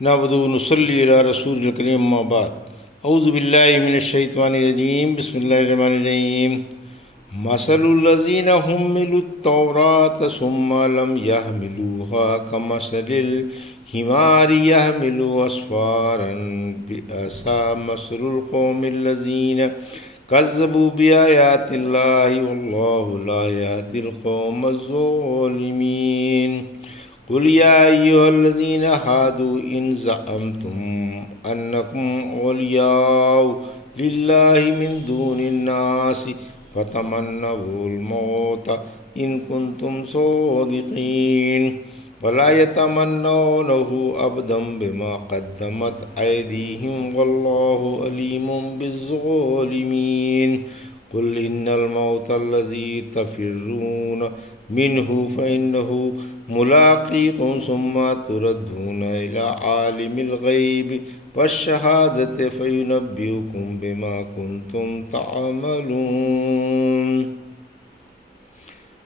نعبد و نصلی علی رسول الکریم اما بعد اعوذ باللہ من الشیطان الرجیم بسم اللہ الرحمن الرحیم مثل الذین حملوا التوراة ثم لم يحملوها كمثل الحمار يحمل اسفارا بئس مثل القوم الذین كذبوا بآیات اللہ واللہ لا يهدی القوم الظالمین قل یا ایھا الذین ہادوا ان زعمتم انکم اولیاء للہ من دون الناس فتمنوا الموت ان کنتم صادقین ولا یتمنونہ ابدا بما قدمت ایدیہم واللہ علیم بالظالمین قل ان الموت الذی تفرون منہ فإنہ ملاقیکم ثم تردون الی عالم الغیب والشہادۃ فینبئکم بما کنتم تعملون۔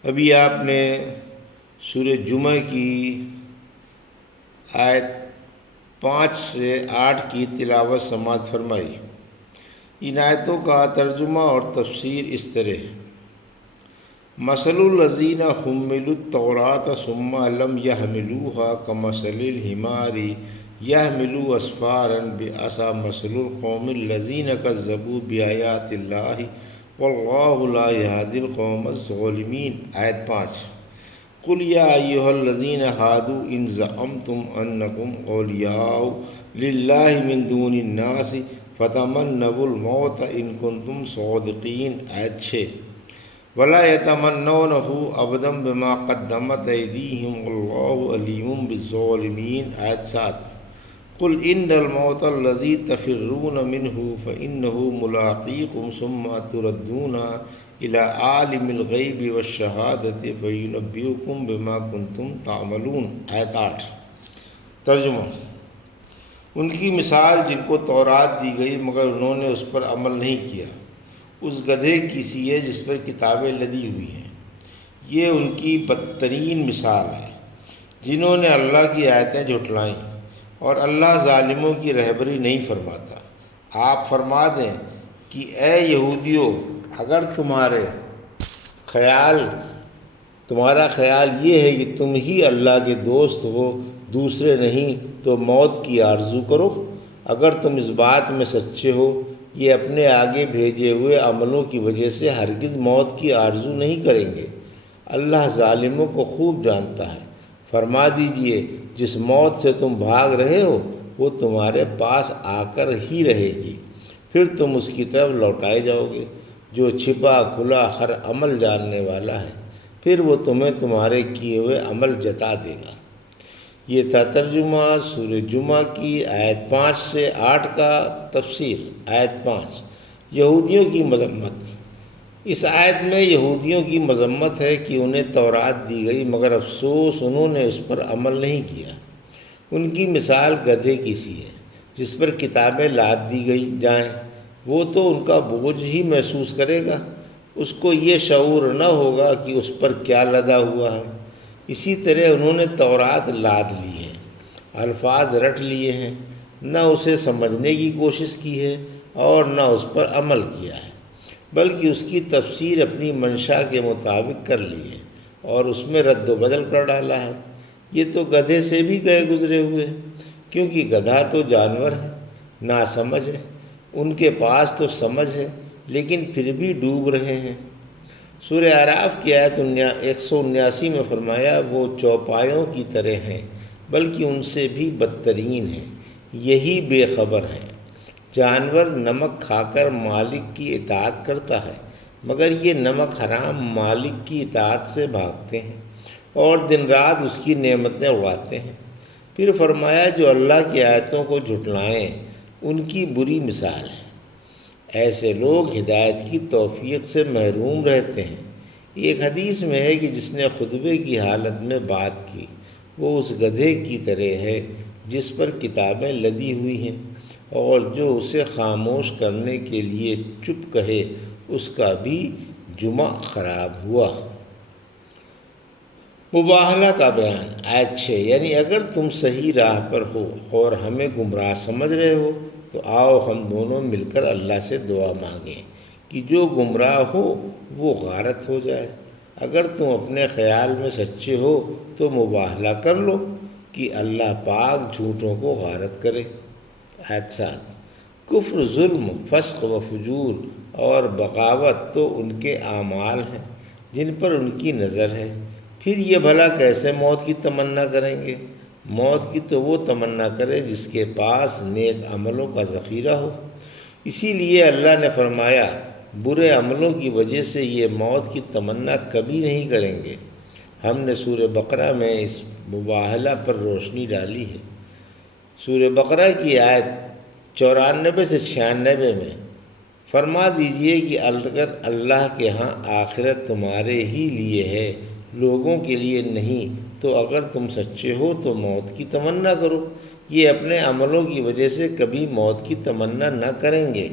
ابھی آپ نے سورہ جمعہ کی آیت 5 سے 8 کی تلاوت سماعت فرمائی۔ ان آیتوں کا ترجمہ اور تفسیر اس طرح ہے: مثل الذین حملوا التوراة ثم لم يحملوها كمثل الحمار يحمل اسفارا بئس مثل القوم الذین كذبوا بآیات اللہ واللہ لا يهدی القوم الظالمین۔ آیت 5: قل یا ایھا الذین ہادوا ان زعمتم انکم اولیاء للہ من دون الناس فتمنوا الموت ان کنتم صادقین۔ آیت 6: ولا یتمنونہ ابدا بما قدمت ایدیہم واللہ علیم بالظالمین۔ آیت 7: قل ان الموت الذی تفرون منہ فإنہ ملاقیکم ثم تردون الی عالم الغیب والشہادۃ فینبئکم بما کنتم تعملون۔ آیت 8۔ ترجمہ: ان کی مثال جن کو تورات دی گئی مگر انہوں نے اس پر عمل نہیں کیا، اس گدھے کی سی ہے جس پر کتابیں لدی ہوئی ہیں۔ یہ ان کی بدترین مثال ہے جنہوں نے اللہ کی آیتیں جھٹلائیں، اور اللہ ظالموں کی رہبری نہیں فرماتا۔ آپ فرما دیں کہ اے یہودیوں، اگر تمہارا خیال یہ ہے کہ تم ہی اللہ کے دوست ہو، دوسرے نہیں، تو موت کی آرزو کرو۔ اگر تم اس بات میں سچے ہو، یہ اپنے آگے بھیجے ہوئے عملوں کی وجہ سے ہرگز موت کی آرزو نہیں کریں گے۔ اللہ ظالموں کو خوب جانتا ہے۔ فرما دیجئے، جس موت سے تم بھاگ رہے ہو وہ تمہارے پاس آ کر ہی رہے گی، پھر تم اس کی طرف لوٹائے جاؤ گے، جو چھپا کھلا ہر عمل جاننے والا ہے، پھر وہ تمہیں تمہارے کیے ہوئے عمل جتا دے گا۔ یہ تھا ترجمہ سورہ جمعہ کی آیت 5 سے 8 کا تفسیر۔ آیت 5: یہودیوں کی مذمت۔ اس آیت میں یہودیوں کی مذمت ہے کہ انہیں تورات دی گئی مگر افسوس انہوں نے اس پر عمل نہیں کیا۔ ان کی مثال گدھے کی سی ہے جس پر کتابیں لاد دی گئی جائیں۔ وہ تو ان کا بوجھ ہی محسوس کرے گا، اس کو یہ شعور نہ ہوگا کہ اس پر کیا لدا ہوا ہے۔ اسی طرح انہوں نے تورات لاد لی ہے، الفاظ رٹ لیے ہیں، نہ اسے سمجھنے کی کوشش کی ہے اور نہ اس پر عمل کیا ہے، بلکہ اس کی تفسیر اپنی منشا کے مطابق کر لی ہے اور اس میں رد و بدل کر ڈالا ہے۔ یہ تو گدھے سے بھی گئے گزرے ہوئے، کیونکہ گدھا تو جانور ہے، ناسمجھ ہے، ان کے پاس تو سمجھ ہے لیکن پھر بھی ڈوب رہے ہیں۔ سورہ اعراف کی آیت 179 میں فرمایا، وہ چوپایوں کی طرح ہیں بلکہ ان سے بھی بدترین ہیں، یہی بے خبر ہیں۔ جانور نمک کھا کر مالک کی اطاعت کرتا ہے مگر یہ نمک حرام مالک کی اطاعت سے بھاگتے ہیں اور دن رات اس کی نعمتیں اڑاتے ہیں۔ پھر فرمایا، جو اللہ کی آیتوں کو جھٹلائیں ان کی بری مثال ہے۔ ایسے لوگ ہدایت کی توفیق سے محروم رہتے ہیں۔ ایک حدیث میں ہے کہ جس نے خطبے کی حالت میں بات کی وہ اس گدھے کی طرح ہے جس پر کتابیں لدی ہوئی ہیں، اور جو اسے خاموش کرنے کے لیے چپ کہے اس کا بھی جمعہ خراب ہوا۔ مباہلہ کا بیان آیت 6، یعنی اگر تم صحیح راہ پر ہو اور ہمیں گمراہ سمجھ رہے ہو تو آؤ ہم دونوں مل کر اللہ سے دعا مانگیں کہ جو گمراہ ہو وہ غارت ہو جائے۔ اگر تم اپنے خیال میں سچے ہو تو مباہلہ کر لو کہ اللہ پاک جھوٹوں کو غارت کرے۔ آیت 7، کفر، ظلم، فسق و فجور اور بغاوت تو ان کے اعمال ہیں جن پر ان کی نظر ہے، پھر یہ بھلا کیسے موت کی تمنا کریں گے؟ موت کی تو وہ تمنا کرے جس کے پاس نیک عملوں کا ذخیرہ ہو۔ اسی لیے اللہ نے فرمایا برے عملوں کی وجہ سے یہ موت کی تمنا کبھی نہیں کریں گے۔ ہم نے سورہ بقرہ میں اس مباہلہ پر روشنی ڈالی ہے۔ سورہ بقرہ کی آیت 94 سے 96 میں فرما دیجئے کہ اگر اللہ کے ہاں آخرت تمہارے ہی لیے ہے، لوگوں کے لیے نہیں، تو اگر تم سچے ہو تو موت کی تمنا کرو۔ یہ اپنے عملوں کی وجہ سے کبھی موت کی تمنا نہ کریں گے۔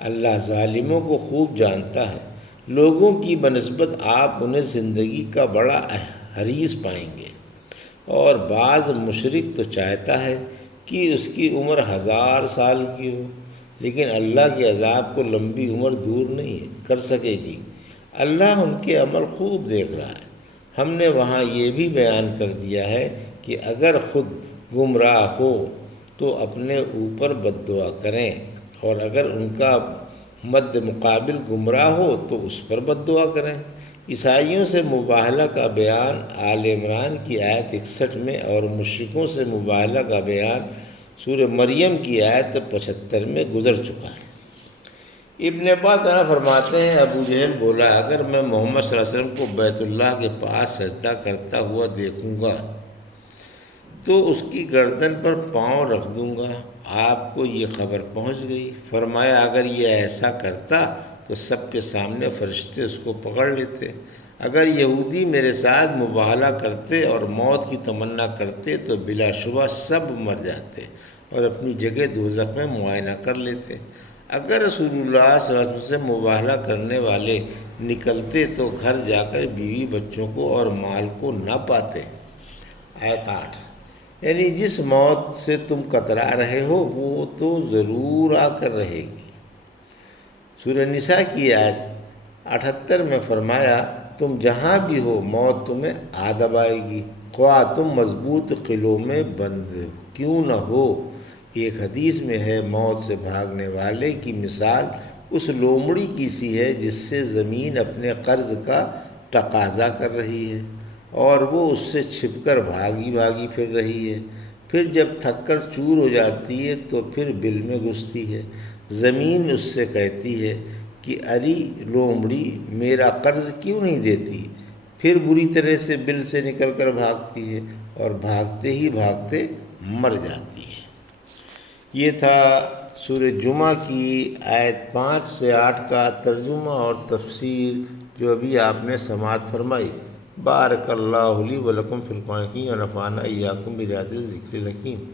اللہ ظالموں کو خوب جانتا ہے۔ لوگوں کی بنسبت آپ انہیں زندگی کا بڑا حریص پائیں گے، اور بعض مشرک تو چاہتا ہے کہ اس کی عمر 1000 سال کی ہو، لیکن اللہ کے عذاب کو لمبی عمر دور نہیں کر سکے گی۔ اللہ ان کے عمل خوب دیکھ رہا ہے۔ ہم نے وہاں یہ بھی بیان کر دیا ہے کہ اگر خود گمراہ ہو تو اپنے اوپر بد دعا کریں، اور اگر ان کا مد مقابل گمراہ ہو تو اس پر بد دعا کریں۔ عیسائیوں سے مباہلہ کا بیان آل عمران کی آیت 61 میں، اور مشرکوں سے مباہلہ کا بیان سورہ مریم کی آیت 75 میں گزر چکا ہے۔ ابن عباس فرماتے ہیں ابو جہل بولا، اگر میں محمد صلی اللہ علیہ وسلم کو بیت اللہ کے پاس سجدہ کرتا ہوا دیکھوں گا تو اس کی گردن پر پاؤں رکھ دوں گا۔ آپ کو یہ خبر پہنچ گئی۔ فرمایا اگر یہ ایسا کرتا تو سب کے سامنے فرشتے اس کو پکڑ لیتے۔ اگر یہودی میرے ساتھ مباہلہ کرتے اور موت کی تمنا کرتے تو بلا شبہ سب مر جاتے اور اپنی جگہ دوزخ میں معائنہ کر لیتے۔ اگر رسول اللہ صلی اللہ علیہ وسلم سے مباہلہ کرنے والے نکلتے تو گھر جا کر بیوی بچوں کو اور مال کو نہ پاتے۔ آیت 8، یعنی جس موت سے تم کترا رہے ہو وہ تو ضرور آ کر رہے گی۔ سورہ نساء کی آیت 78 میں فرمایا تم جہاں بھی ہو موت تمہیں آ دبائے گی، خواہ تم مضبوط قلعوں میں بند کیوں نہ ہو۔ ایک حدیث میں ہے موت سے بھاگنے والے کی مثال اس لومڑی کی سی ہے جس سے زمین اپنے قرض کا تقاضا کر رہی ہے اور وہ اس سے چھپ کر بھاگی بھاگی پھر رہی ہے، پھر جب تھک کر چور ہو جاتی ہے تو پھر بل میں گھستی ہے۔ زمین اس سے کہتی ہے کہ اری لومڑی میرا قرض کیوں نہیں دیتی، پھر بری طرح سے بل سے نکل کر بھاگتی ہے اور بھاگتے ہی بھاگتے مر جاتی ہے۔ یہ تھا سورہ جمعہ کی آیت 5 سے 8 کا ترجمہ اور تفسیر جو ابھی آپ نے سماعت فرمائی۔ بارک اللہ لی و لکم فی القرآن الحکیم ونفعنا ایاکم بآیات الذکر الحکیم۔